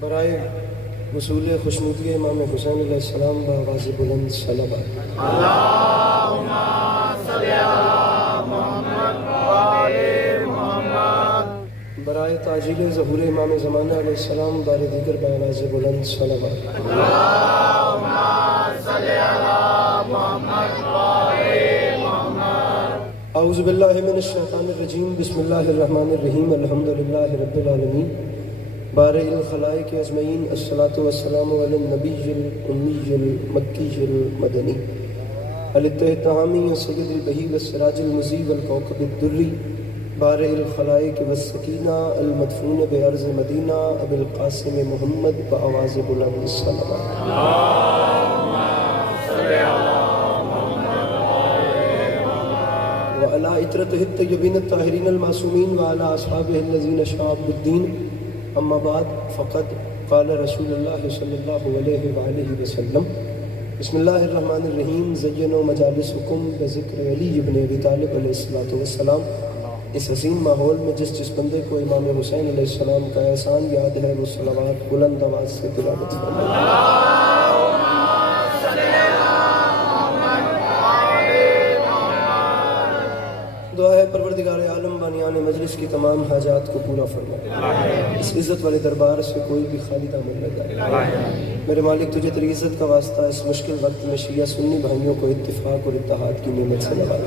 برائے وصول خوشنودی امام حسین علیہ السلام بآواز بلند صلوات۔ اللہم صلی علی محمد وآل محمد۔ برائے تعجیل ظہور امام زمانہ علیہ السلام بار دیگر بآواز بلند صلوات۔ اللہم صلی علی محمد وآل محمد۔ اعوذ باللہ من الشیطان الرجیم، بسم اللہ الرحمن الرحیم، الحمدللہ رب العالمین، بارئ الخلائق اجمعین، الصلاۃ والسلام علی النبی الامی المکی المدنی الاتحامی سید البہی والسراج المضیء والکوکب الدری، بارئ الخلائق والسکینہ المدفون بعرض مدینہ ابی القاسم محمد بآواز بلند صلوات۔ اللہم صلی علی محمد وآل وعلی عطرتہ الطیبین الطاہرین المعصومین وعلی اصحابہ الذین شعبوا الدین، اما بعد فقد قال رسول اللہ صلی اللہ علیہ وآلہ وسلم، بسم اللہ الرحمن الرحیم، زینوا مجالسکم بذکر علی ابن ابی طالب علیہ السلام۔ اس حسین ماحول میں جس بندے کو امام حسین علیہ السلام کا احسان یاد ہے وہ صلوات بلند آواز سے تلاوت فرمائے۔ دعا ہے پروردگار عالم بانیان مجلس کی تمام حاجات کو پورا فرمائے، اس عزت والے دربار سے کوئی بھی خالی نہ لگائے۔ میرے مالک تجھے تیری عزت کا واسطہ اس مشکل وقت میں شیعہ سنی بھائیوں کو اتفاق اور اتحاد کی نعمت سے نواز۔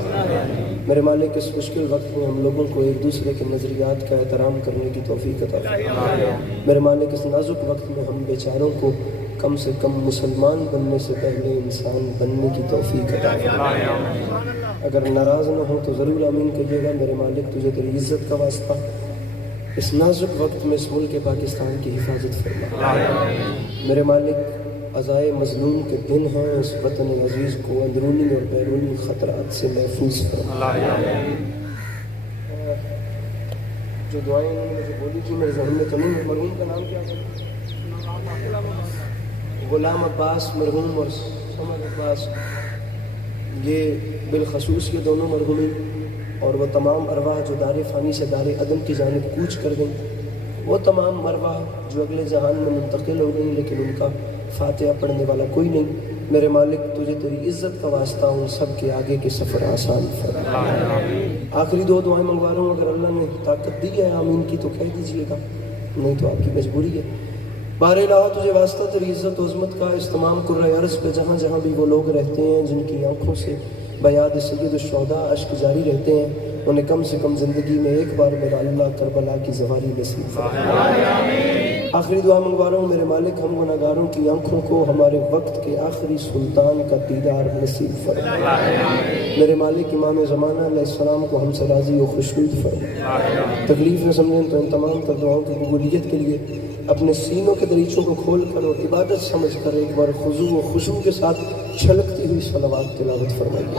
میرے مالک اس مشکل وقت میں ہم لوگوں کو ایک دوسرے کے نظریات کا احترام کرنے کی توفیق عطا فرما۔ میرے مالک اس نازک وقت میں ہم بیچاروں کو کم سے کم مسلمان بننے سے پہلے انسان بننے کی توفیق عطا فرما۔ اگر ناراض نہ ہو تو ضرور آمین کہیے گا۔ میرے مالک تجھے تیری عزت کا واسطہ اس نازک وقت میں اس ملک پاکستان کی حفاظت فرما۔ میرے مالک عزائے مظلوم کے دن ہیں، اس وطن عزیز کو اندرونی اور بیرونی خطرات سے محفوظ فرما۔ جو دعائیں انہوں نے مجھے بولی تھی میرے ذہن میں کمی ہے۔ مرحوم کا نام کیا ہے؟ غلام عباس مرحوم اور سمر عباس، یہ بالخصوص یہ دونوں مرحومین اور وہ تمام ارواح جو دار فانی سے دار عدن کی جانب کوچ کر گئیں، وہ تمام ارواح جو اگلے جہان میں منتقل ہو گئیں لیکن ان کا فاتحہ پڑھنے والا کوئی نہیں، میرے مالک تجھے تیری عزت کا واسطہ ان سب کے آگے کے سفر آسان فرما۔ آخری دو دعائیں منگوا رہا ہوں، اگر اللہ نے طاقت دی ہے آمین کی تو کہہ دیجئے گا، نہیں تو آپ کی مجبوری ہے۔ بار الہ تجھے واسطہ تیری عزت و عظمت کا اس تمام کرۂ ارض پہ جہاں جہاں بھی وہ لوگ رہتے ہیں جن کی آنکھوں سے بیاد سید الشہداء اشک جاری رہتے ہیں، انہیں کم سے کم زندگی میں ایک بار میرا اللہ کربلا کی زواری نصیب فرما۔ آخری دعا منگوا رہا ہوں، میرے مالک ہم گناہگاروں کی آنکھوں کو ہمارے وقت کے آخری سلطان کا دیدار نصیب فرما۔ میرے مالک امام زمانہ علیہ السلام کو ہم سے راضی و خوشنود فرما۔ تکلیف نہ سمجھیں تو ان تمام تر دعاؤں کی قبولیت کے لیے اپنے سینوں کے دریچوں کو کھول کر اور عبادت سمجھ کر ایک بار خضوع و خشوع کے ساتھ چھلکتی ہوئی صلوات تلاوت فرمائیے۔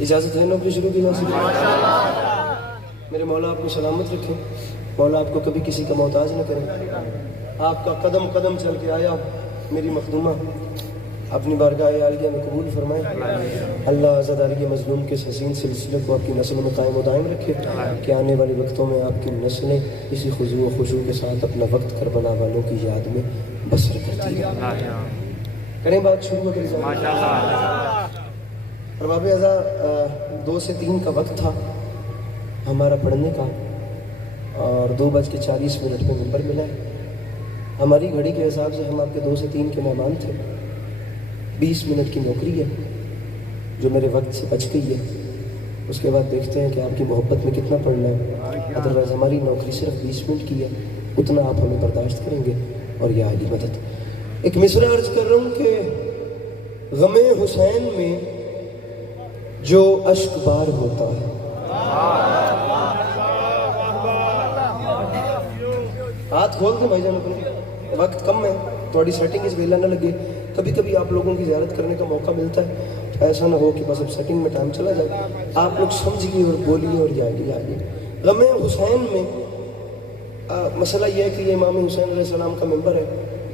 اجازت ہے نوکری شروع کی جا سکتی؟ میرے مولا آپ کو سلامت رکھے، مولا آپ کو کبھی کسی کا محتاج نہ کرے۔ آپ کا قدم قدم چل کے آیا میری مخدومہ اپنی بارگاہ عالیہ میں قبول فرمائے۔ اللہ عزاداری مظلوم کے اس حسین سلسلے کو آپ کی نسل میں قائم و دائم رکھے کہ آنے والے وقتوں میں آپ کی نسلیں اسی خضوع و خشوع کے ساتھ اپنا وقت کربلا والوں کی یاد میں بسر کرتی رہیں۔ کریں بات شروع کریں۔ اور باب ازا 2 سے 3 کا وقت تھا ہمارا پڑھنے کا، اور 2:40 پہ ممبر ملا ہے۔ ہماری گھڑی کے حساب سے ہم آپ کے 2 سے 3 کے مہمان تھے۔ 20 منٹ کی نوکری ہے جو میرے وقت سے بچ گئی ہے، اس کے بعد دیکھتے ہیں کہ آپ کی محبت میں کتنا پڑھنا ہے۔ ادروائز ہماری نوکری صرف 20 منٹ کی ہے، اتنا آپ ہمیں برداشت کریں گے، اور یا علی مدد۔ ایک مصرع عرض کر رہا ہوں کہ غم حسین میں جو اشک بار ہوتا ہے، ہاتھ کھول دیں بھائی جان اپنے، وقت کم ہے، تھوڑی سیٹنگ اس ویلا نہ لگے۔ کبھی کبھی آپ لوگوں کی زیارت کرنے کا موقع ملتا ہے، ایسا نہ ہو کہ بس اب سیٹنگ میں ٹائم چلا جائے۔ آپ لوگ سمجھیے اور بولیے اور جائیے۔ غم حسین میں مسئلہ یہ ہے کہ یہ امام حسین علیہ السلام کا ممبر ہے،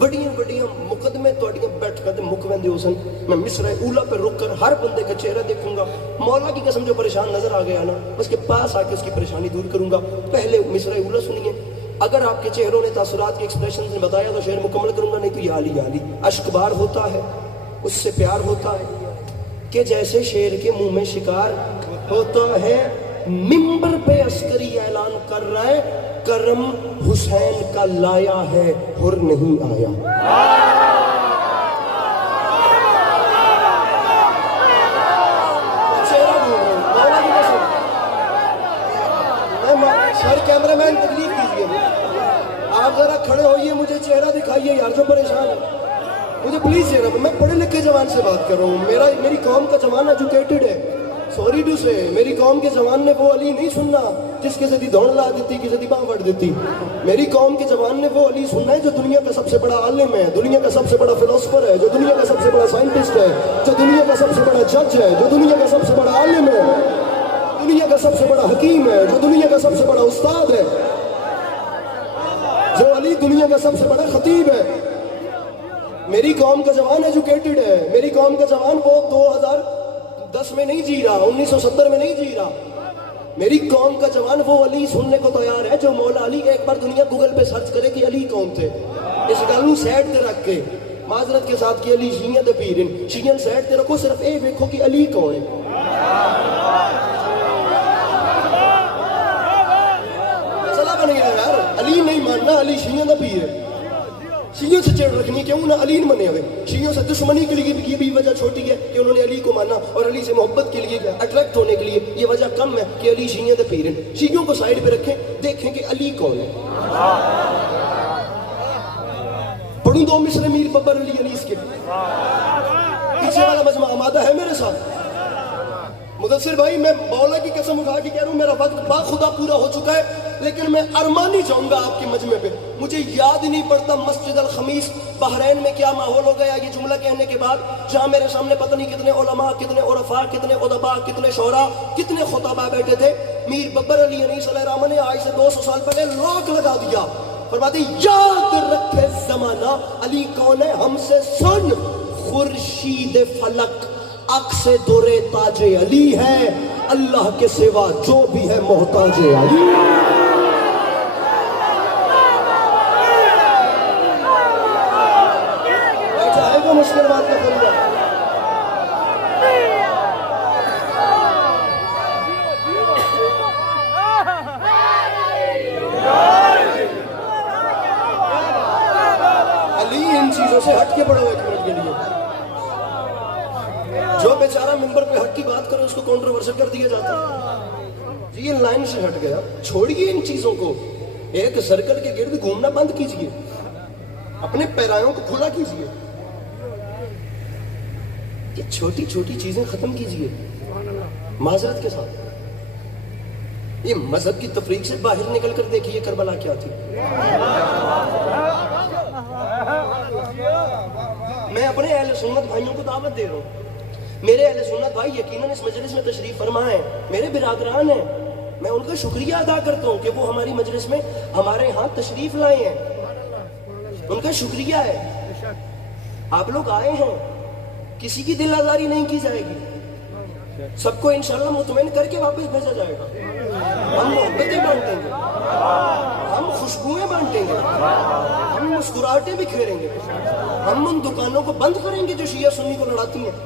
بڑیاں بڑیاں مقدمے توڑیاں بیٹھ کر مک ویندے ہو سن. میں مصرع اولا پہ رک کر ہر بندے کا چہرہ دیکھوں گا. مولا کی قسم جو پریشان نظر آ گیا نا اس کے پاس آ کے اس کی پریشانی دور کروں گا. پہلے مصرع اولا سنیے. اگر آپ کے چہروں نے تاثرات کے ایکسپریشن نے بتایا تو شعر مکمل کروں گا, نہیں تو یا علی یا علی. اشک بار ہوتا ہے اس سے پیار ہوتا ہے کہ جیسے شیر کے منہ میں شکار ہوتا ہے. ممبر پہ عسکری اعلان کر رہا ہے کرم حسین کا لایا ہے ہر نہیں آیا. سر کیمرہ مین تکلیف کیجیے, آپ ذرا کھڑے ہوئیے, مجھے چہرہ دکھائیے یار جو پریشان ہے. مجھے پلیز چہرہ, میں پڑھے لکھے جوان سے بات کر رہا ہوں. میری قوم کا جوان ایجوکیٹڈ ہے. سوری ٹو سے میری قوم کے جوان نے وہ علی نہیں سننا جس کے ذدی دوڑ لا دیتی, کسی دی باں وڑ دیتی. میری قوم کے جوان نے وہ علی سننا ہے جو دنیا کا سب سے بڑا عالم ہے, دنیا کا سب سے بڑا فلسفر ہے, جو دنیا کا سب سے بڑا سائنٹسٹ ہے, جو دنیا کا سب سے بڑا جج ہے, جو دنیا کا سب سے بڑا عالم ہے, دنیا کا سب سے بڑا حکیم ہے, جو دنیا کا سب سے بڑا استاد ہے, جو علی دنیا کا سب سے بڑا خطیب ہے. میری قوم کا جوان ایجوکیٹڈ ہے. میری قوم کا جوان وہ 2010 میں نہیں جی رہا, 1970 میں نہیں جی رہا. میری قوم کا جوان وہ علی سننے کو تیار ہے جو مولا علی ایک بار دنیا گوگل پہ سرچ کرے کہ علی کون تھے. اس گل سیٹ تے رکھ کے معذرت کے ساتھ کہ علی شیعہ دے پیر ہیں, شیعہ سیٹ تے رکھو, صرف اے دیکھو کہ علی کون ہے. مسئلہ بن گیا یار, علی نہیں ماننا, علی شیعہ دا پیر ہے. شیعوں سے چڑ رکھنی کیوں نہ علی منے ہوئے. شیعوں سے دشمنی کے لیے یہ بھی وجہ چھوٹی ہے کہ انہوں نے علی کو مانا, اور علی سے محبت کے لیے اٹریکٹ ہونے کے لیے یہ وجہ کم ہے کہ علی شیعہ دے پیر ہیں. شیعوں کو سائیڈ پہ رکھیں, دیکھیں کہ علی کون ہے. پڑھوں دو مصرع میر ببر علی انیس کے. پیچھے والا مجمع آمادہ ہے میرے ساتھ؟ مدثر بھائی میں مولا کی قسم اٹھا کے کہہ رہا ہوں, میرا وقت با خدا پورا ہو چکا ہے, لیکن میں ارمانی جاؤں گا آپ کے مجمع پہ. مجھے یاد ہی نہیں پڑتا مسجد الخمیس بحرین میں کیا ماحول ہو گیا یہ جملہ کہنے کے بعد, جہاں میرے سامنے پتہ نہیں کتنے علماء, کتنے عرفاء, کتنے ادباء, کتنے شعراء, کتنے خطباء بیٹھے تھے. میر ببر علی انیس علیہ الرحمہ نے آج سے 200 سال پہلے لاک لگا دیا, فرماتے یاد رکھے زمانہ علی کون ہے ہم سے سن. خورشید فلک عکس دورے تاج علی ہے, اللہ کے سوا جو بھی ہے محتاج علی. چاہے وہ مشکل بات نہ کروں گا. علی ان چیزوں سے ہٹ کے پڑھو ایک منٹ کے لیے. جو بیچارہ ممبر پہ حق کی بات کرے اس کو کنٹروورشل کر دیا جاتا ہے. جی یہ لائن سے ہٹ گیا, چھوڑیے ان چیزوں کو. ایک سرکل کے گرد گھومنا بند کیجئے, اپنے پیرایوں کو کھلا کیجئے, یہ چھوٹی چھوٹی چیزیں ختم کیجئے معذرت کے ساتھ. یہ مذہب کی تفریق سے باہر نکل کر دیکھیے کربلا کیا تھی. میں اپنے اہل سنت بھائیوں کو دعوت دے رہا ہوں. میرے اہل سنت بھائی یقیناً اس مجلس میں تشریف فرما ہیں, میرے برادران ہیں, میں ان کا شکریہ ادا کرتا ہوں کہ وہ ہماری مجلس میں ہمارے ہاں تشریف لائے ہیں. ان کا شکریہ ہے. آپ لوگ آئے ہیں, کسی کی دل آزاری نہیں کی جائے گی, سب کو انشاءاللہ مطمئن کر کے واپس بھیجا جائے گا. ہم محبتیں بانٹیں گے, ہم خوشبوئیں بانٹیں گے, ہم مسکراہٹیں بکھیریں گے, ہم ان دکانوں کو بند کریں گے جو شیعہ سنی کو لڑاتی ہیں.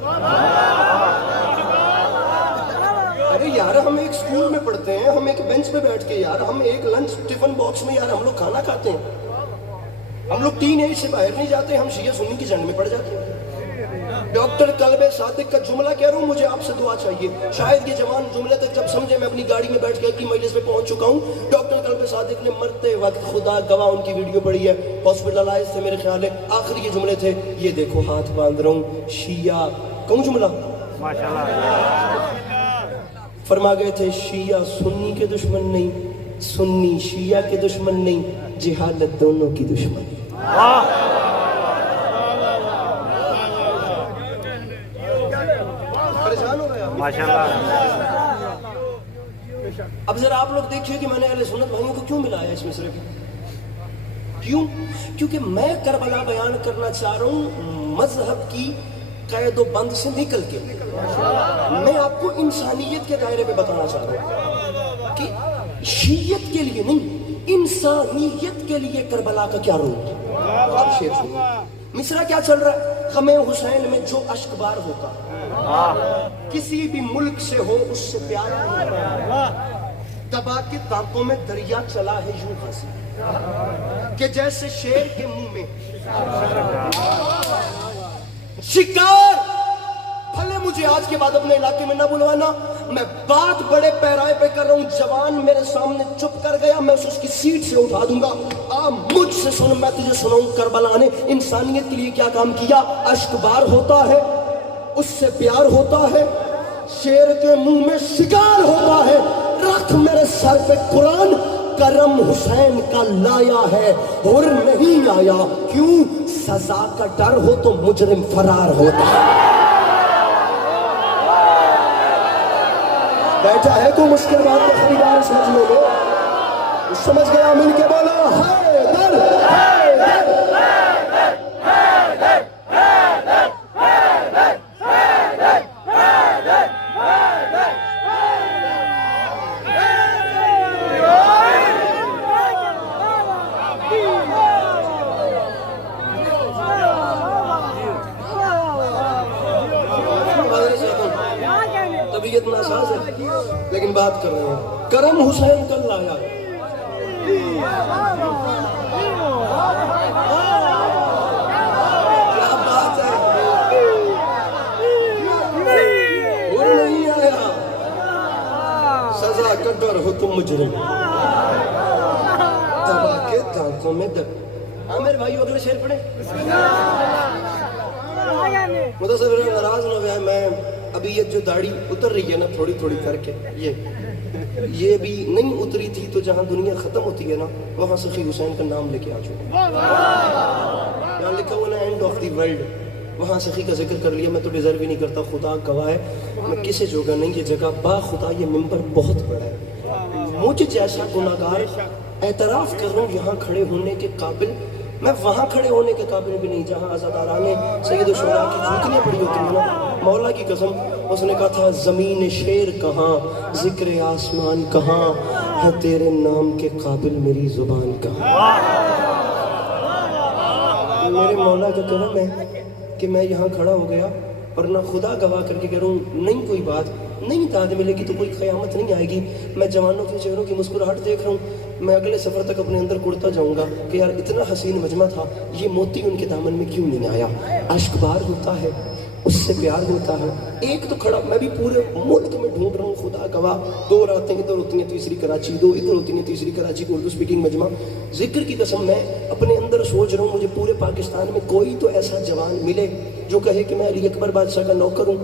ارے یار ہم ایک سکول میں پڑھتے ہیں, ہم ایک بینچ پہ بیٹھ کے یار, ہم ایک لنچ ٹفن باکس میں یار ہم لوگ کھانا کھاتے ہیں. ہم لوگ ٹین ایج سے باہر نہیں جاتے, ہم شیعہ سنی کی جنگ میں پڑ جاتے ہیں. ڈاکٹر قلب صادق کا جملہ کہہ رہا ہوں, مجھے آپ سے دعا چاہیے. شاید یہ جوان جملے تک جب سمجھے میں اپنی گاڑی میں بیٹھ کے کی مجلس میں پہنچ چکا ہوں. ڈاکٹر قلب صادق نے مرتے وقت, خدا گواہ ان کی ویڈیو پڑی ہے, ہاسپٹلائز تھے میرے خیال ہے, آخر یہ جملے تھے, یہ دیکھو ہاتھ باندھ رہا ہوں شیعہ, کون جملہ فرما گئے تھے, شیعہ سنی کے دشمن نہیں, سنی شیعہ کے دشمن نہیں, جہالت دونوں کی دشمن. اب ذرا آپ لوگ دیکھیے کہ میں نے اہل سنت بھائیوں کو کیوں ملایا اس مصرے میں. کیوں؟ کیونکہ میں کربلا بیان کرنا چاہ رہا ہوں مذہب کی قید و بند سے نکل کے. میں آپ کو انسانیت کے دائرے میں بتانا چاہ رہا ہوں کہ شیعت کے لیے نہیں، انسانیت کے لیے کربلا کا کیا رول ہے. اب شعر سنو، مصرع کیا چل رہا ہے؟ غم حسین میں جو اشک بار ہوتا، کسی بھی ملک سے ہو اس سے پیار ہوتا، دبا کے دانتوں میں دریا چلا ہے یوں ہنسی کہ جیسے شیر کے منہ میں شکار. بھلے مجھے آج کے بعد اپنے علاقے میں نہ بلوانا، میں بات بڑے پیرائے پہ کر رہا ہوں. جوان میرے سامنے چپ کر گیا، میں اس کی سیٹ سے اٹھا دوں گا. مجھ سے سن، میں تجھے سناؤں کربلا نے انسانیت کے لیے کیا کام کیا. اشک بار ہوتا ہے، اس سے پیار ہوتا ہے، شیر کے منہ میں شکار ہوتا ہے. رکھ میرے سر پہ قرآن، کرم حسین کا لایا ہے اور نہیں آیا. کیوں؟ سزا کا ڈر ہو تو مجرم فرار ہوتا ہے. بیٹھا ہے کوئی مشکل بات میں خریدار سمجھ لو گے. سمجھ گیا؟ مل کے بولو حیدر حیدر. طبیعت ناساز ہے لیکن بات کر رہے ہیں. کرم حسین کل لایا. کیا بات ہے، اور نہیں آیا. سزا کا ڈر ہو تم مجرم، دبا کے دانتوں میں در. عامر بھائی اگلے شعر پڑھیں. متصور ناراض نہ ہوا. میں ابھی یہ جو داڑھی اتر رہی ہے نا تھوڑی تھوڑی کر کے، یہ بھی نہیں اتری تھی تو جہاں دنیا ختم ہوتی ہے نا وہاں سخی حسین کا نام لے کے آ چکا. یہاں لکھا ہوا نا اینڈ آف دی ورلڈ، وہاں سخی کا ذکر کر لیا. میں تو ڈیزرو ہی نہیں کرتا، خدا گواہ ہے میں کسی جگہ نہیں. یہ جگہ با خدا یہ ممبر بہت بڑا ہے. مجھ جیسا گناہگار اعتراف کر رہا ہوں یہاں کھڑے ہونے کے قابل، میں وہاں کھڑے ہونے کے قابل بھی نہیں جہاں عزاداران سید الشہداء کی جھوٹیاں پڑی ہوتی ہیں نا. مولا کی قسم، اس نے کہا تھا زمین شیر کہاں، ذکر آسمان کہاں ہے، تیرے نام کے قابل میری زبان کہاں. میرے مولا کا کرم ہے کہ میں یہاں کھڑا ہو گیا، ورنہ خدا گواہ کر کے کہہ رہا ہوں نہیں کوئی بات نہیں داد ملے گی تو کوئی قیامت نہیں آئے گی. میں جوانوں کے چہروں کی مسکراہٹ دیکھ رہا ہوں. میں اگلے سفر تک اپنے اندر کڑتا جاؤں گا کہ یار اتنا حسین مجمع تھا، یہ موتی ان کے دامن میں کیوں نہیں آیا. اشک بار ہوتا ہے، اس سے پیار ہوتا ہے. ایک تو کھڑا، میں بھی پورے ملک میں ڈھونڈ رہا ہوں خدا گواہ. 2 راتیں ادھر ہوتی ہیں، تیسری کراچی، 2 ادھر ہوتی ہیں، تیسری کراچی کو اردو سپیکنگ مجمع. ذکر کی قسم میں اپنے اندر سوچ رہا ہوں مجھے پورے پاکستان میں کوئی تو ایسا جوان ملے جو کہے کہ میں علی اکبر بادشاہ کا نوکر ہوں.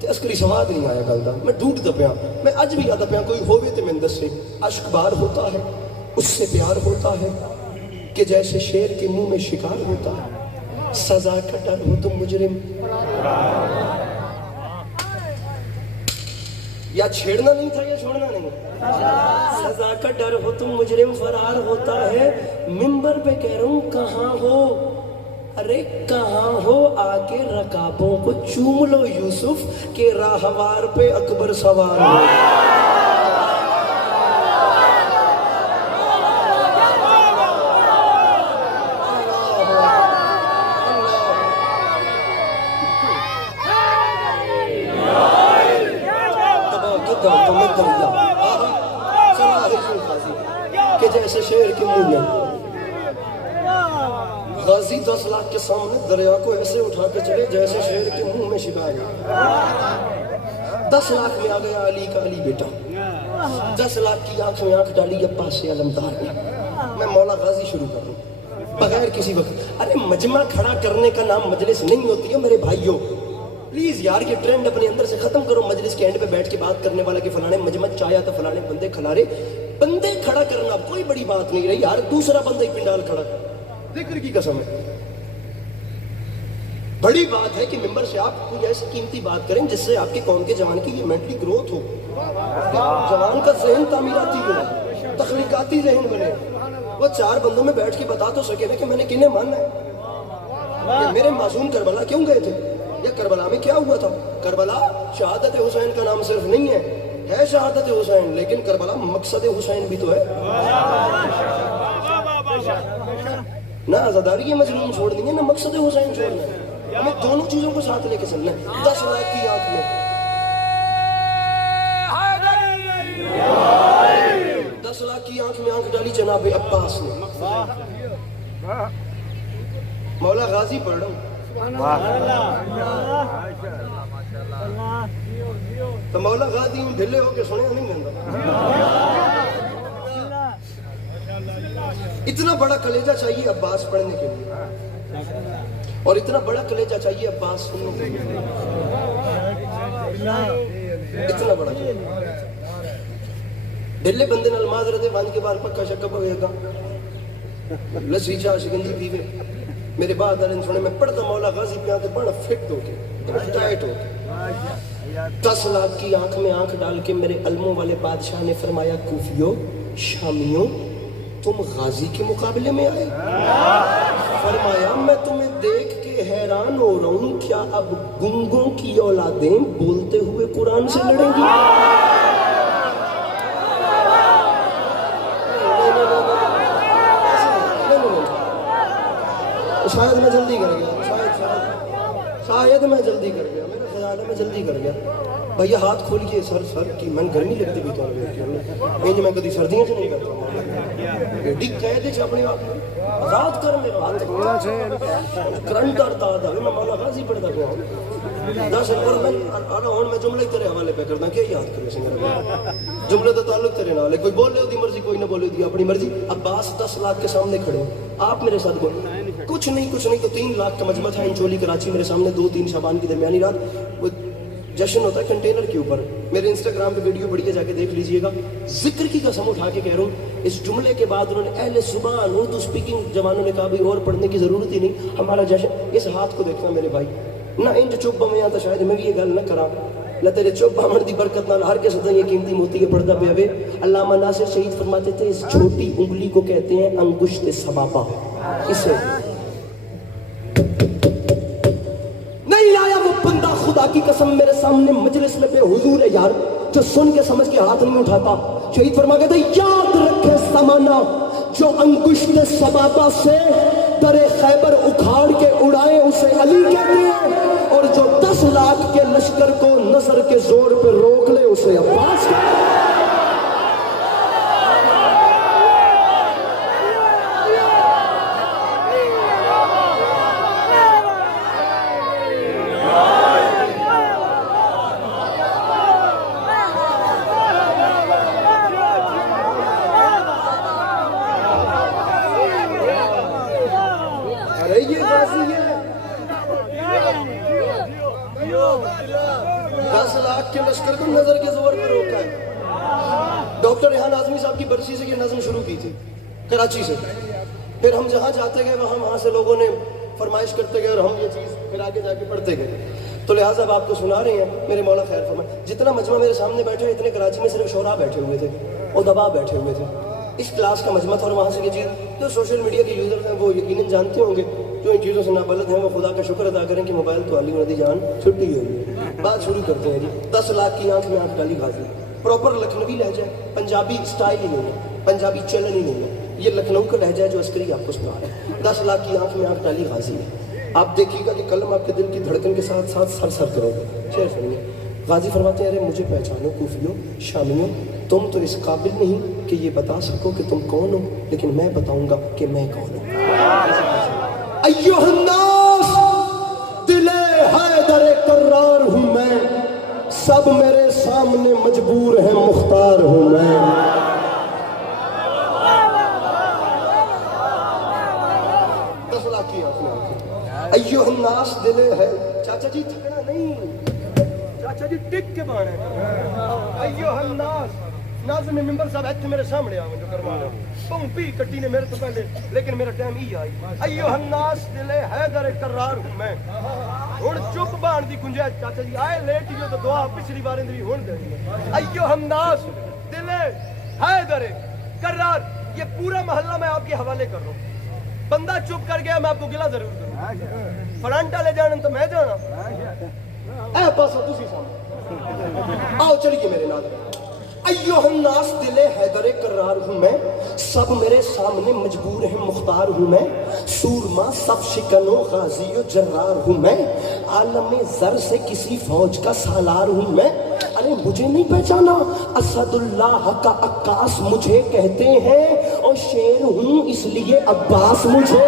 تے عسکری سواد نہیں آیا گل دا، میں ڈھونڈ دپیا، میں اج بھی دپیا کوئی ہووے تے میں دسے. اشک بار ہوتا ہے، اس سے پیار ہوتا ہے کہ جیسے شیر کے منہ میں شکار ہوتا ہے. سزا کا ڈر ہو تم مجرم. یا چھیڑنا نہیں تھا یا چھوڑنا نہیں. سزا کا ڈر ہو تم مجرم فرار ہوتا ہے. منبر پہ کہہ رہا ہوں کہاں ہو، ارے کہاں ہو، آ کے رکابوں کو چوم لو یوسف کہ راہوار پہ اکبر سوار ہو. کہ جیسے شیر کے منہ میں غازی 10 لاکھ کے سامنے دریا کو ایسے اٹھا کے چلے جیسے شیر کے منہ میں شکار. 10 لاکھ میں آ گیا علی کا علی بیٹا، 10 لاکھ کی آنکھ میں آنکھ ڈالی عباس سے علمدار نے. میں مولا غازی شروع کر رہا ہوں بغیر کسی وقت. ارے مجمع کھڑا کرنے کا نام مجلس نہیں ہوتی ہے میرے بھائیوں. پلیز یار یہ ٹرینڈ اپنے اندر سے ختم کرو. مجلس کے اینڈ پہ بیٹھ کے بات کرنے والا کہ فلانے مجمع چاہیا تھا، فلانے بندے کھلارے. بندے کھڑا کرنا کوئی بڑی بات نہیں رہی یار. دوسرا بندہ ہی پنڈال کھڑا کر، ذکر کی قسم ہے. بڑی بات ہے کہ ممبر سے آپ کوئی ایسی قیمتی بات کریں جس سے آپ کے قوم کے جوان کی یہ مینٹلی گروتھ ہو، جوان کا ذہن تعمیراتی ہو، تخلیقاتی ذہن بنے. وہ 4 بندوں میں بیٹھ کے بتا تو سکے نا کہ میں نے کنہیں ماننا ہے. کہ میرے معصوم کربلا کیوں گئے تھے, یا کربلا میں کیا ہوا تھا. کربلا شہادت حسین کا نام صرف نہیں ہے شہادت حسین, لیکن کربلا مقصد حسین بھی تو ہے. نہ آزاداری کے مجنون چھوڑ دیں گے, نہ مقصد حسین چھوڑنا ہے. ہمیں دونوں چیزوں کو ساتھ لے کے چلنا ہے. 10 لاکھ کی آنکھ میں 10 لاکھ کی آنکھ میں آنکھ ڈالی جناب عباس نے. مولا غازی پڑھ رہا ہوں تو مولا غازی ڈھلے ہو کے سنے نہیں گندا. اتنا بڑا کلیجہ چاہیے عباس پڑھنے کے لیے, اور اتنا بڑا کلیجہ چاہیے عباس سننے کے لیے. اتنا بڑا ڈھلے بندے نال معذرت بن کے بار پکا شکا پوے گا لسی چاہ شکنجی پیوے. میرے بعد والے سنے میں پڑھتا مولا غازی پہ آتے بڑا فٹ ہو کے ٹائٹ ہو کے. 10 لاکھ کی آنکھ میں آنکھ ڈال کے میرے علموں والے بادشاہ نے فرمایا کوفیوں شامیوں تم غازی کے مقابلے میں آئے. فرمایا میں تمہیں دیکھ کے حیران ہو رہا ہوں, کیا اب گنگوں کی اولادیں بولتے ہوئے قرآن سے لڑیں گی؟ شاید میں جلدی کر گیا, شاید میں جلدی کر گیا, میرا خیال ہے میں جلدی کر گیا. بھیا ہاتھ کھولیے سر کی میں گرمی لگتی بھی تو میں کبھی سردیوں سے نہیں کرتا ہوں. ایڈی قید ہے اپنے آپ میں, آزاد کر میرے ہاتھ کرنٹ کرتا تھا میں مولا غازی پڑھتا گیا ہوں. 10 اور میں جملے تیرے حوالے پہ کرتا کیا یاد کرے سے میرا جملے کا تعلق تیرے نال ہے. کوئی بولے ہوتی مرضی, کوئی نہ بولے ہوتی اپنی مرضی. عباس 10 لاکھ کے سامنے کھڑے ہو, آپ میرے ساتھ بولے کچھ نہیں تو 3 لاکھ کا مجمع تھا انچولی کراچی میرے سامنے. 2-3 شعبان کی درمیانی رات وہ جشن ہوتا ہے کنٹینر کے اوپر. میرے انسٹاگرام پہ ویڈیو پڑھیے, جا کے دیکھ لیجئے گا. ذکر کی قسم اٹھا کے کہہ رہا ہوں, اس جملے کے بعد انہوں نے اہل زبان اردو اسپیکنگ جوانوں نے کہا بھی اور پڑھنے کی ضرورت ہی نہیں, ہمارا جشن. اس ہاتھ کو دیکھنا میرے بھائی, نہ انج چپ میں آتا شاید میں بھی یہ گل نہ کرا نہ تیرے چپ بامن دی برکت نال ہر کے صدا یہ قیمتی موتی کے پردہ پہ ہوئے. علامہ ناصر شہید فرماتے تھے اس چھوٹی انگلی کو کہتے ہیں انگشت سبابہ. اسے نہیں آیا وہ بندہ خدا کی قسم میرے سامنے مجلس میں بے حضور ہے یار, جو سن کے سمجھ کے ہاتھ نہیں اٹھاتا. شہید فرما کہتے ہیں یاد رکھے زمانہ جو انگشت سبابہ سے در خیبر اکھاڑ کے اڑائے اسے علی کہتے ہیں, اور جو 10 لاکھ کے لشکر کو نظر کے زور پہ روک لے اسے عباس کہتے ہیں. یہ غازی ہے 10 لاکھ کے لشکر کو نظر کے زور پر روکا ہے. ڈاکٹر ریحان اعظمی صاحب کی برسی سے یہ نظم شروع کی تھی کراچی سے. پھر ہم جہاں جاتے گئے وہاں سے لوگوں نے فرمائش کرتے گئے اور ہم یہ چیز پھر آگے جا کے پڑھتے گئے. تو لہٰذا اب آپ کو سنا رہے ہیں میرے مولا خیر فرمائے. جتنا مجمع میرے سامنے بیٹھے اتنے کراچی میں صرف شعراء بیٹھے ہوئے تھے اور دبا بیٹھے ہوئے تھے. اس کلاس کا مجمع تھا, اور وہاں سے یہ چیز جو سوشل میڈیا کے یوزر ہیں وہ یقیناً جانتے ہوں گے, جو ان چیزوں سے نابلد ہیں وہ خدا کا شکر ادا کریں کہ موبائل تو علی ندی جان چھٹی ہوئی ہے. بات شروع کرتے ہیں جی. 10 لاکھ کی آنکھ میں آنکھ ڈالی غازی. پراپر لکھنوی لہجہ ہے, پنجابی اسٹائل ہی نہیں ہے, پنجابی چلن ہی نہیں ہے, یہ لکھنؤ کا لہجہ ہے جو عسکری آپ کو سنا رہا ہے. 10 لاکھ کی آنکھ میں آنکھ ڈالی غازی ہے. آپ دیکھیے گا کہ کلم آپ کے دل کی دھڑکن کے ساتھ ساتھ سر سر کرو گے. شعر سنیے. غازی فرماتے ہیں ارے مجھے پہچانو کوفیوں شامیوں, تم تو اس قابل نہیں کہ یہ بتا سکو کہ تم کون ہو, لیکن میں بتاؤں گا کہ میں کون ہوں. ایھا الناس دل حیدر کرار ہوں میں, سب میرے سامنے مجبور ہیں مختار ہوں میں. ایھا الناس دل ہے. چاچا جی تھکنا نہیں, چاچا جی ٹک کے بانے. ایھا الناس ناظم ممبر صاحب ایتھے میرے سامنے آؤں جو کروا رہا ہوں. پوں پی کٹی نے میرے تو پہلے, لیکن میرا ٹائم ہی آئی. ایھا الناس دل حیدر کرار ہوں میں. ہن چپ بان دی گنجائش چاچا جی آئے لیٹ جو تو دعا پچھلی بار اندری ہن دے. ایھا الناس دل حیدر کرار یہ پورا محلہ میں آپ کے حوالے کر رہا ہوں. بندہ چپ کر گیا میں آپ کو گلا ضرور کروں. فرنٹا لے جانا تو میں جانا اے پاسا تسی سامنے آؤ چلیے میرے نال. ایوہ الناس دل حیدر قرار ہوں میں, سب میرے سامنے مجبور ہیں مختار ہوں میں, سورما سب شکن و غازی و جرار ہوں میں, عالم زر سے کسی فوج کا سالار ہوں میں. ارے مجھے نہیں پہچانا, اسد اللہ کا عکاس مجھے کہتے ہیں, اور شیر ہوں اس لیے عباس مجھے.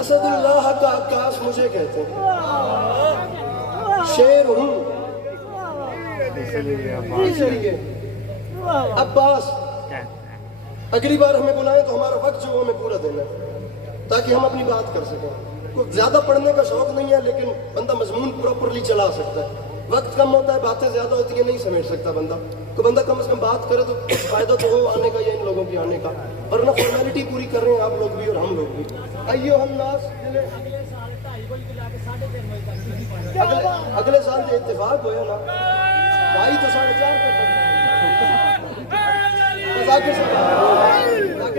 اسد اللہ کا عکاس مجھے کہتے ہیں, شیر ہوں اس لیے عباس. اگلی بار ہمیں بلائیں تو ہمارا وقت جو ہمیں پورا دینا ہے تاکہ ہم اپنی بات کر سکیں. کوئی زیادہ پڑھنے کا شوق نہیں ہے لیکن بندہ مضمون پراپرلی چلا سکتا ہے. وقت کم ہوتا ہے, باتیں زیادہ ہوتی ہیں, نہیں سمیٹ سکتا بندہ. تو بندہ کم از کم بات کرے تو کچھ فائدہ تو ہو آنے کا یا ان لوگوں کے آنے کا, ورنہ فارمیلٹی پوری کر رہے ہیں آپ لوگ بھی اور ہم لوگ بھی. ایوہ الناس اگلے سال جو اتفاق ہویا نا بھائی تو 4.5 ذاکر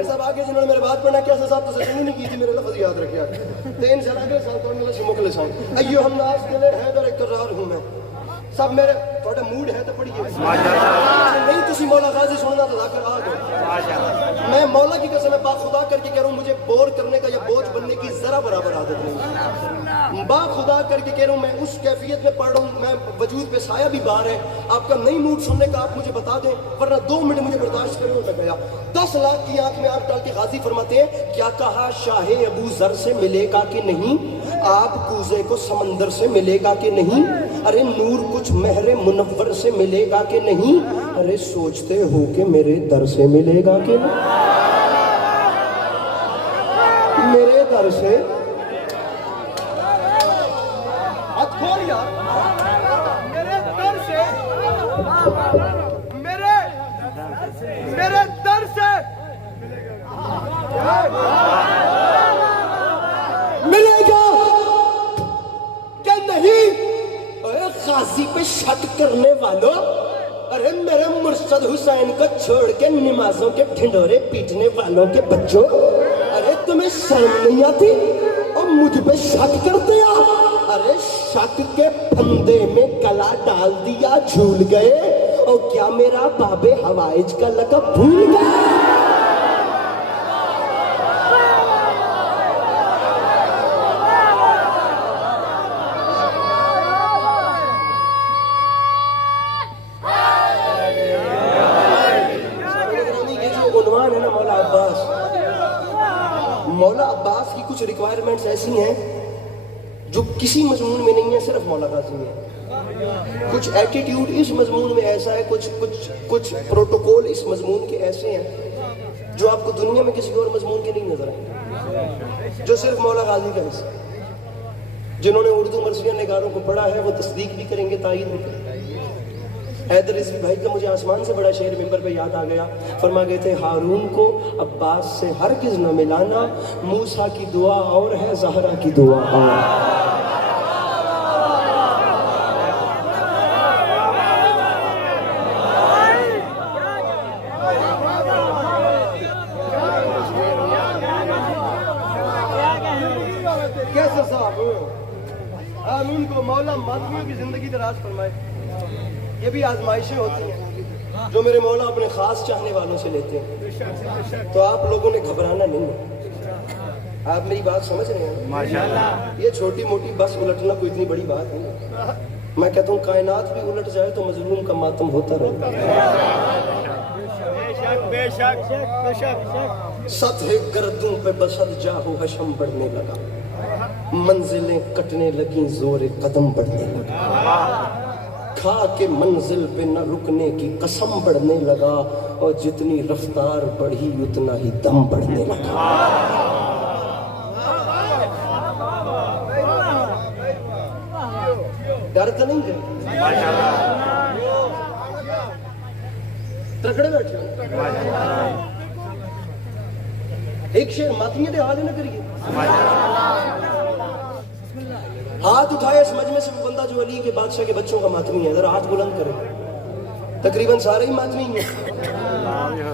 صاحب آگے جنہوں نے میرے بات پڑھنا کیا صاحب تو سچنی نہیں کی تھی, میرے لفظ یاد رکھیا تو انشاءاللہ اگلے سال تو ملا سے مخلص ہوں. ایوہ الناس دل حیدر قرار ہوں میں, سب میرے تھوڑا موڈ ہے تو پڑھیے. نہیں تسی مولا غازی سننا تو ذاکر آ گئے. میں مولا کی قسم با خدا کر کے کہہ رہا ہوں, مجھے بور کرنے کا یا بوجھ بننے کی ذرا برابر عادت نہیں. با خدا کر کے کہہ رہا ہوں, میں اس کیفیت میں پڑھ رہا ہوں, میں وجود پہ سایہ بھی بار ہے. آپ کا نہیں موڈ سننے کا آپ مجھے بتا دیں, ورنہ 2 منٹ مجھے برداشت کریں میں گیا. 10 لاکھ کی آنکھ میں آنکھ ڈال کے غازی فرماتے ہیں, کیا کہا شاہ ابو ذر سے ملے گا کہ نہیں, آپ کوزے کو سمندر سے ملے گا کہ نہیں, ارے نور کچھ مہر منور سے ملے گا کہ نہیں, ارے سوچتے ہو کہ میرے در سے ملے گا کہ نہیں. میرے در سے ہاتھ کھول یار, میرے در سے میرے در سے ملے گا کہ نہیں. غازی پہ شک کرنے والوں, ارے میرے مرشد حسین کو چھوڑ کے نمازوں کے ڈھنڈورے پیٹنے والوں کے بچوں, ارے تمہیں شرم نہیں آتی اور مجھ پہ شک کرتے ہو. ارے شک کے پھندے میں کلا ڈال دیا جھول گئے, اور کیا میرا باب حوائج کا لقب بھول گئے. مولا عباس کی کچھ ریکوائرمنٹس ایسی ہیں جو کسی مضمون میں نہیں ہے, صرف مولا غازی میں. کچھ ایٹیٹیوڈ اس مضمون میں ایسا ہے, کچھ پروٹوکول اس مضمون کے ایسے ہیں جو آپ کو دنیا میں کسی اور مضمون کے نہیں نظر آئیں, جو صرف مولا غازی کا حصہ. جنہوں نے اردو مرثیہ نگاروں کو پڑھا ہے وہ تصدیق بھی کریں گے, تائید بھی کریں گے. حیدر رضوی بھائی کا مجھے آسمان سے بڑا شعر ممبر پہ یاد آ گیا. فرما گئے تھے, ہارون کو عباس سے ہرگز نہ ملانا, موسیٰ کی دعا اور ہے زہرا کی دعا اور. کیسے صاحب ہارون کو مولا مادیوں کی زندگی دراز فرمائے. یہ بھی آزمائشیں ہوتی ہیں جو میرے مولا اپنے خاص چاہنے والوں سے لیتے ہیں, تو آپ لوگوں نے گھبرانا نہیں ہے. آپ میری بات سمجھ رہے ہیں ماشاءاللہ. یہ چھوٹی موٹی بس الٹنا کوئی اتنی بڑی بات نہیں ہے. میں کہتا ہوں کائنات بھی الٹ جائے تو مظلوم کا ماتم ہوتا رہے. بے شک سطح گردوں پہ بسد جاہو حشم بڑھنے لگا, منزلیں کٹنے لگیں زور قدم بڑھنے لگا, کھا کے منزل پہ نہ رکنے کی قسم بڑھنے لگا, اور جتنی رفتار بڑھی اتنا ہی دم بڑھنے لگا. ڈر تو نہیں ہے, تکڑے بیٹھے ہو ایک شیر ماتمیہ دے حال نہ کریے ہاتھ اٹھائے اس مجمع سے وہ بندہ جو علی کے بادشاہ کے بچوں کا ماتمی ہے ذرا ہاتھ بلند کرے تقریباً سارے ہی ماتمی ہیں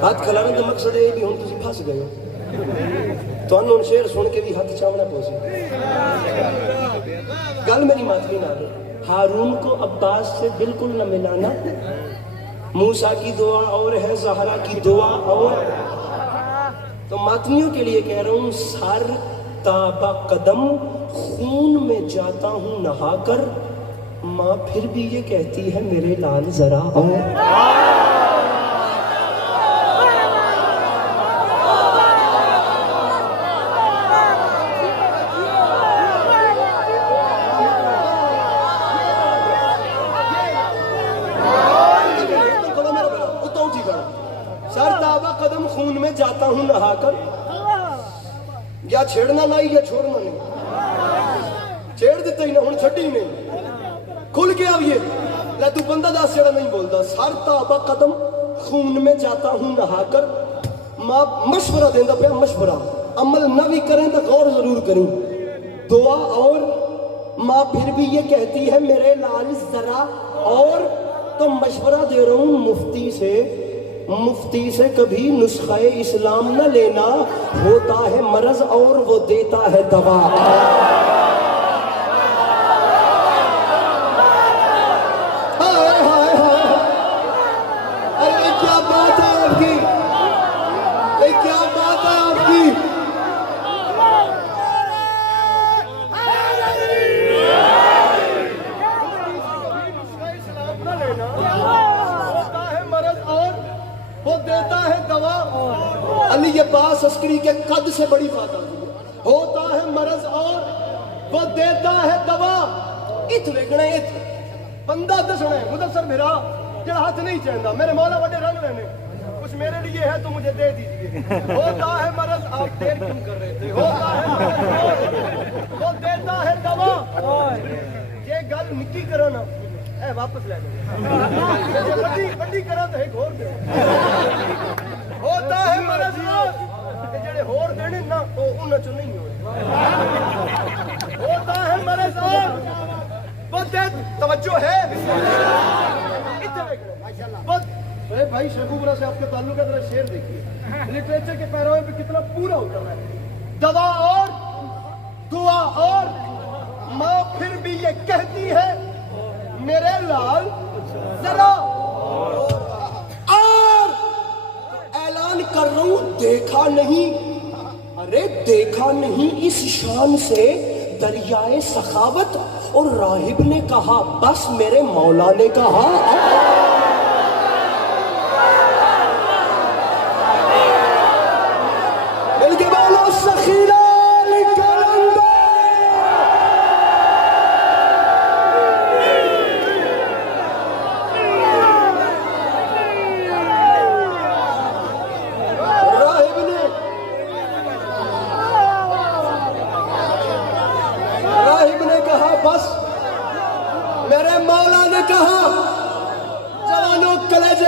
ہاتھ کھلانے کا مقصد ہے بھی ہوں تسی پھنس گئے ہو تو انہوں شیر سن کے بھی ہاتھ چاونا پوسی گل میری ماتمی نہ دے ہارون کو عباس سے بالکل نہ ملانا موسیٰ کی دعا اور ہے زہرا کی دعا اور تو ماتمیوں کے لیے کہہ رہا ہوں سر تابا قدم خون میں جاتا ہوں نہا کر ماں پھر بھی یہ کہتی ہے میرے لال ذرا اور خون میں جاتا ہوں نہا کر یا چھیڑنا نہیں یا چھوڑنا نہیں چھیڑ دیتا ہی نہ ہوں چھٹی نہیں کھل کے اب یہ لے تو بندہ دا سیڑا نہیں بولتا سر تابا قدم خون میں جاتا ہوں نہا کر ماں مشورہ دیندہ پہ مشورہ عمل نہ بھی کریں تو غور ضرور کریں دعا اور ماں پھر بھی یہ کہتی ہے میرے لال ذرا اور تو مشورہ دے رہا ہوں مفتی سے کبھی نسخہ اسلام نہ لینا ہوتا ہے مرض اور وہ دیتا ہے دوا ارے کیا بات ہے آپ کی کیا بات ہے آپ کی وہ دیتا ہے دوا علی عباس عسکری کے قد سے بڑی بات آتی ہے ہوتا ہے مرض اور وہ دیتا ہے دوا ات ویکنا ات بندہ دسنا ہے مدثر میرا جڑا ہاتھ نہیں چاہتا میرے مولا بڑے رنگ لینے کچھ میرے لیے ہے تو مجھے دے دیجئے ہوتا ہے مرض آپ دیر کیوں کر رہے تھے ہوتا ہے مرض اور وہ دیتا ہے دوا یہ گل نکی کرانا اے واپس لے جائے بڑی کرا تو ایک اور دے ہوتا ہے مرض اور جڑے اور دینے نا وہ انہاں چوں نہیں ہوئے ہوتا ہے مرض اور وہ دے توجہ ہے اے بھائی شیخوپورہ سے آپ کے تعلق ہے ذرا شعر دیکھیے لٹریچر کے پیراوے پہ کتنا پورا ہوتا ہے دوا اور دعا اور ماں پھر بھی یہ کہتی ہے میرے لال ذرا اور اعلان کر رہا ہوں دیکھا نہیں ارے دیکھا نہیں اس شان سے دریائے سخاوت اور راہب نے کہا بس میرے مولا نے کہا مل کے بولو سخیرہ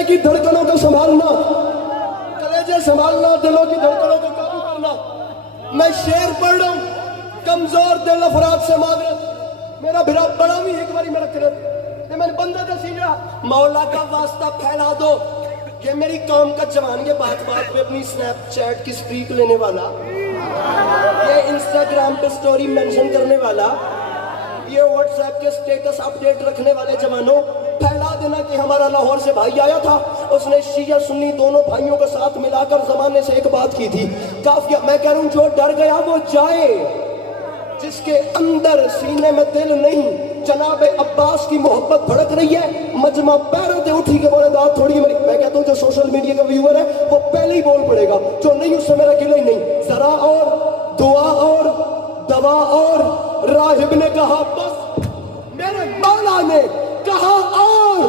کی دھڑکنوں کو سنبھالنا کلیجے سنبھالنا دلوں کی دھڑکنوں کو قابو کرنا میں شعر پڑھ رہا ہوں کمزور دل افراد سے معذرت میرا بھرا بڑا بھی ایک باری میرا کرت یہ میں نے بندہ کا سیجا مولا کا واسطہ پھیلا دو یہ میری قوم کا جوان یہ بات بات پہ اپنی سنیپ چیٹ کی سپیک لینے والا یہ انسٹاگرام پہ سٹوری منشن کرنے والا یہ واٹس ایپ کے سٹیٹس اپڈیٹ رکھنے والے جوانوں پھیلا دینا کہ ہمارا لاہور سے بھائی آیا تھا اس نے شیعہ سنی دونوں بھائیوں کے ساتھ ملا کر زمانے سے ایک بات کی تھی کافی میں کہہ رہا ہوں جو ڈر گیا وہ جائے جس کے اندر سینے میں دل نہیں جناب عباس کی محبت بھڑک رہی ہے مجمع پیروں تے اٹھی کے بولے داد تھوڑی میری میں کہتا ہوں جو سوشل میڈیا کا ویور ہے وہ پہلے ہی بول پڑے گا جو نہیں اس سے میرا گلہ ہی نہیں ذرا اور دعا اور دوا اور راہب نے کہا بس میرے مولا نے کہا اور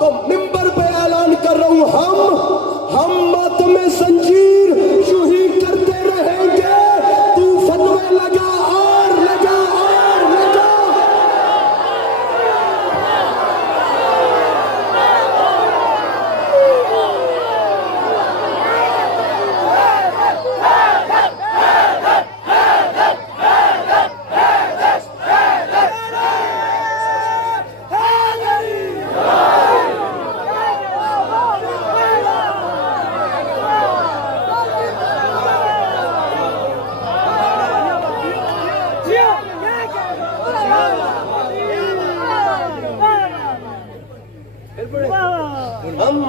تو ممبر پہ اعلان کر رہا ہوں ہم ماتم زنجیر یوں ہی کرتے رہیں گے تو فتوے لگا اور لگا اور لگا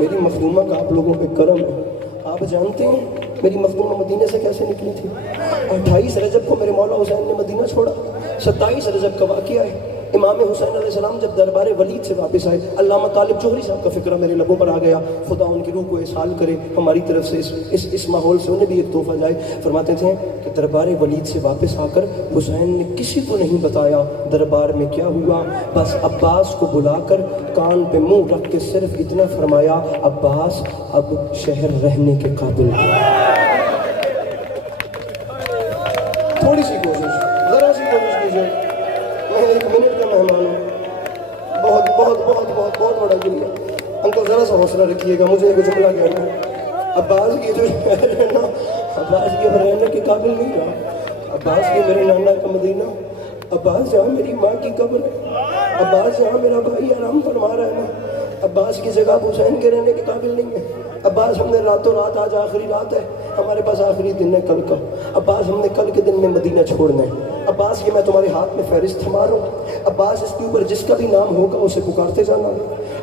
میری مخدومہ کا آپ لوگوں پہ کرم ہے. آپ جانتے ہیں میری مخدومہ مدینے سے کیسے نکلی تھی؟ 28 رجب کو میرے مولا حسین نے مدینہ چھوڑا. 27 رجب کا واقعہ ہے. امام حسین علیہ السلام جب دربار ولید سے واپس آئے, علامہ طالب جوہری صاحب کا فکرہ میرے لبوں پر آ گیا. خدا ان کی روح کو احسال کرے ہماری طرف سے اس ماحول سے انہیں بھی ایک تحفہ جائے. فرماتے تھے کہ دربار ولید سے واپس آ کر حسین نے کسی کو نہیں بتایا دربار میں کیا ہوا. بس عباس کو بلا کر کان پہ منہ رکھ کے صرف اتنا فرمایا, عباس اب شہر رہنے کے قابل ہے. تھوڑی سی کوشش, ذرا سی کوشش کیجیے. میں 1 منٹ کا مہمان ہوں. بہت بہت بہت بہت بہت بڑا شکریہ. انکل ذرا سا حوصلہ رکھیے گا, مجھے ایک جملہ کہنا ہے. عباس کی جو شہر ہے نا, عباس کے رہنے کے قابل نہیں رہا. عباس کے میرے نانا کا مدینہ, عباس جہاں میری ماں کی قبر ہے, عباس جہاں میرا بھائی آرام فرما رہا ہے نا, عباس کی جگہ حسین کے رہنے کے قابل نہیں ہے. عباس ہم نے راتوں رات, آج آخری رات ہے, ہمارے پاس آخری دن ہے کل کا. عباس ہم نے کل کے دن میں مدینہ چھوڑنا ہے. عباس یہ میں تمہارے ہاتھ میں فہرست تھما رہا ہوں. عباس اس کے اوپر جس کا بھی نام ہوگا اسے پکارتے جانا.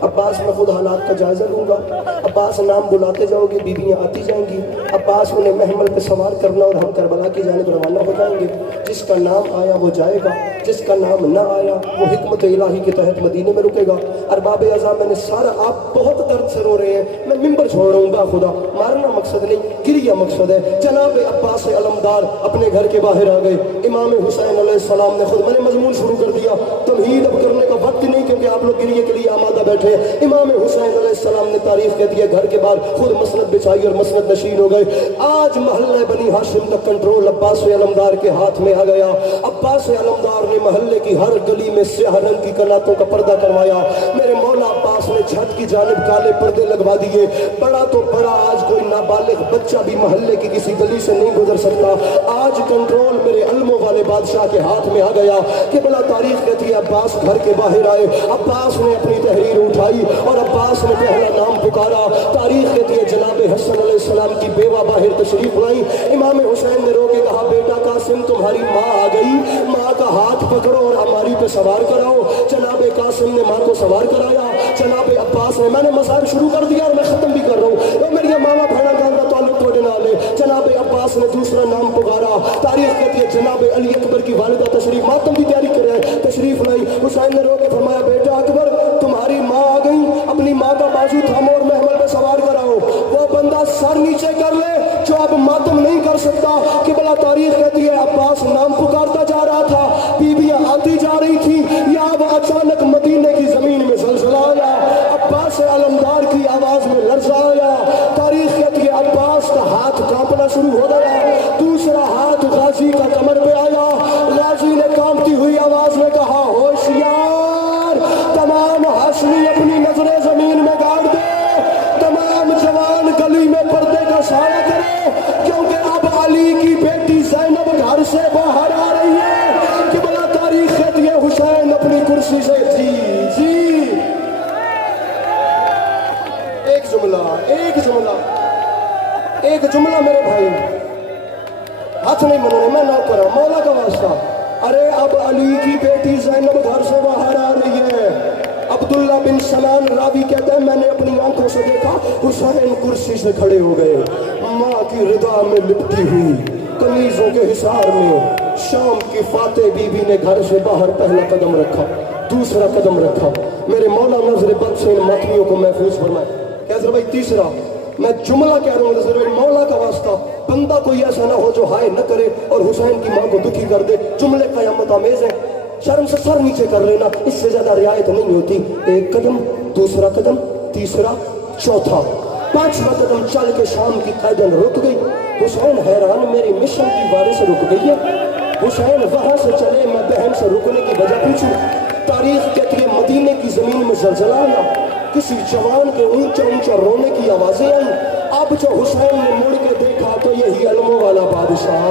عباس میں خود حالات کا جائزہ لوں گا. عباس نام بلاتے جاؤ گے, بیویاں آتی جائیں گی. عباس انہیں محمل پہ سوار کرنا اور ہم کربلا کی جانب روانہ ہو جائیں گے. جس کا نام آیا وہ جائے گا, جس کا نام نہ آیا وہ حکمت الہی کے تحت مدینے میں رکے گا. ارباب اعظام میں نے سارا, آپ بہت درد سے رو رہے ہیں, میں ممبر چھوڑ رہا ہوں. خدا مارنا مقصد نہیں, گریہ مقصد ہے. جناب عباس علمدار اپنے گھر کے باہر آ گئے. امام حسین علیہ السلام نے خود, میں نے مضمون شروع کر دیا, تمہید اب کرنے کا وقت نہیں کیونکہ آپ لوگ گریہ کے لیے آمادہ بیٹھے ہیں. امام حسین علیہ السلام نے تعریف کہہ دیا, گھر کے باہر خود مسند بچھائی اور مسند نشین ہو گئے. آج محلہ بنی ہاشم کا کنٹرول عباس علمدار کے ہاتھ میں آ گیا. عباس علمدار نے محلے کی ہر گلی میں سیاہ رنگ کی کناتوں کا پردہ کروایا. میرے مولا عباس نے چھت کی جانب کالے پردے لگوا دیے. بڑا تو بڑا, آج کوئی نابالغ بچہ بھی محلے کی کسی گلی سے نہیں گزر سکتا. آج کنٹرول میرے علموں والے بادشاہ کے ہاتھ میں آ گیا. کہ بلا تاریخ کہتی ہے عباس گھر کے باہر آئے. عباس نے اپنی تحریر اٹھائی اور عباس نے پہلا نام پکارا. تاریخ کہتی ہے جناب حسن علیہ السلام کی بیوہ باہر تشریف لائی. امام حسین نے رو کے کہا, بیٹا قاسم تمہاری ماں آ گئی, ماں کا ہاتھ پکڑو اور ہماری پہ سوار کراؤ. جناب قاسم نے ماں کو سوار کرایا. جناب عباس نے, میں نے مصائب شروع کر دیا اور میں ختم بھی کر رہا ہوں, میری ماما بھیڑا گاندہ تعلق توڑے نالے. جناب عباس نے دوسرا نام پکارا. تاریخ کہتی ہے جناب علی اکبر کی والدہ تشریف, ماتم کی تیاری کر رہے ہیں, تشریف لائی. حسین نے رو کے فرمایا, بیٹا اکبر تمہاری ماں آ گئی, اپنی ماں کا بازو تھامو اور محمل پہ سوار کراؤ. وہ بندہ سر نیچے کر لے جو اب ماتم نہیں کر سکتا. کہ بلا تاریخ کہتی ہے عباس نام پکارتا جا رہا تھا, بیویاں آتی جا رہی تھی, یا اب اچانک مدینے کی زمین میں زلزلہ آیا. عباس علمدار کی آواز میں لرزہ آیا. تاریخ کہتی ہے عباس کا ہاتھ کانپنا شروع ہو گیا. دوسرا ہاتھ غازی کا کمر پہ آیا. غازی نے کانپتی ہوئی آواز میں کہا, ہوشیار, تمام ہاشمی اپنی نظریں زمین میں گاڑ دے. تمام جوان گلی میں پردے کا سایہ کرے, کیونکہ اب علی کی بیٹی زینب گھر سے باہر آ رہی ہے. کہ بلا تاریخ کہتی ہے حسین اپنی کرسی سے جی ایک جملہ میرے بھائی, ہاتھ نہیں منونے, میں نہ کرا, مولا کا واسطہ. ارے اب علی کی بیٹی زینب گھر سے باہر آ رہی ہے. عبداللہ بن سنان راوی کہتے ہیں, میں نے اپنی آنکھوں سے دیکھا حسین کرسی سے کھڑے ہو گئے, ماں کی رضا میں لپٹی ہوئی, کنیزوں کے حصار میں. شام کی فاتح بی بی نے گھر سے باہر پہلا قدم رکھا, دوسرا قدم رکھا. میرے مولا نظر بد سے ان ماتمیوں کو محفوظ فرمائے. کہتے بھائی تیسرا, میں جملہ کہہ رہا ہوں نظر مولا کا واسطہ, بندہ کوئی ایسا نہ ہو جو ہائے نہ کرے اور حسین کی ماں کو دکھی کر دے. جملے قیامت آمیز ہیں, شرم سے سر نیچے کر لینا, اس سے زیادہ رعایت نہیں ہوتی. ایک قدم, دوسرا قدم, تیسرا, چوتھا, پانچواں قدم چل کے شام کی قیدن رک گئی. حسین حیران, میری مشن کی بارش سے رک گئی ہے. حسین وہاں سے چلے, میں بہن سے رکنے کی وجہ پوچھوں. تاریخ کہتی ہے مدینے کی زمین میں زلزلہ آیا, کسی جوان کے اونچا اونچا رونے کی آوازیں آئیں. اب جو حسین نے مڑ کے دیکھا تو یہی علموں والا بادشاہ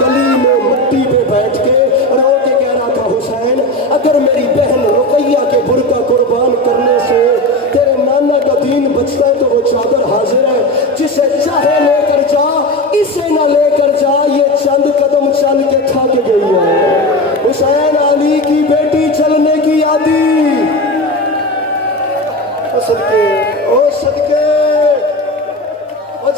گلی میں مٹی پہ بیٹھ کے رو کے کہہ رہا تھا, حسین اگر میری بہن رقیہ کے برقع قربان کرنے سے تیرے نانا کا دین بچتا ہے تو وہ چادر حاضر ہے, جسے چاہے لے کر جا, اسے نہ لے کر جا, یہ چند قدم چل کے تھک گئی ہے. حسین علی کی بیٹی چلنے کی عادی. صدقے